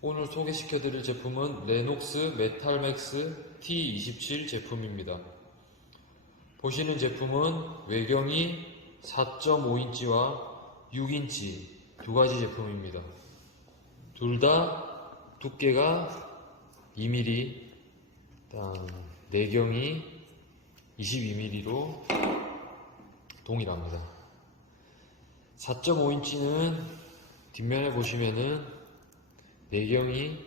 오늘 소개시켜드릴 제품은 레녹스 메탈맥스 T27 제품입니다. 보시는 제품은 외경이 4.5인치와 6인치 두 가지 제품입니다. 둘 다 두께가 2mm, 일단 내경이 22mm로 동일합니다. 4.5인치는 뒷면에 보시면은 내경이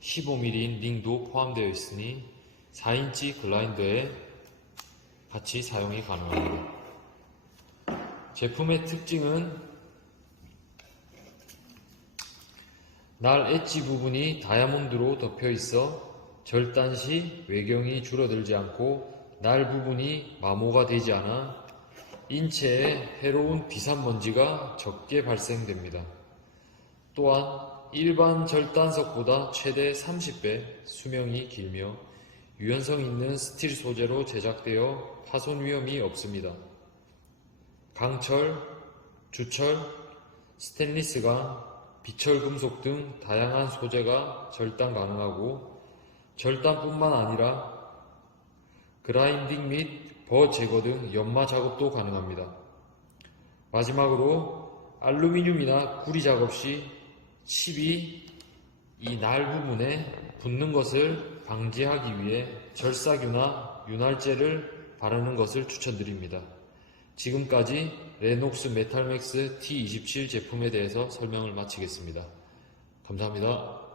15mm인 링도 포함되어 있으니 4인치 글라인더에 같이 사용이 가능합니다. 제품의 특징은 날 엣지 부분이 다이아몬드로 덮여 있어 절단 시 외경이 줄어들지 않고 날 부분이 마모가 되지 않아 인체에 해로운 비산 먼지가 적게 발생됩니다. 또한 일반 절단석보다 최대 30배 수명이 길며 유연성 있는 스틸 소재로 제작되어 파손 위험이 없습니다. 강철, 주철, 스테인리스가 비철 금속 등 다양한 소재가 절단 가능하고 절단뿐만 아니라 그라인딩 및 버 제거 등 연마 작업도 가능합니다. 마지막으로 알루미늄이나 구리 작업 시 칩이 이날 부분에 붙는 것을 방지하기 위해 절삭유나 윤활제를 바르는 것을 추천드립니다. 지금까지 레녹스 메탈맥스 T27 제품에 대해서 설명을 마치겠습니다. 감사합니다.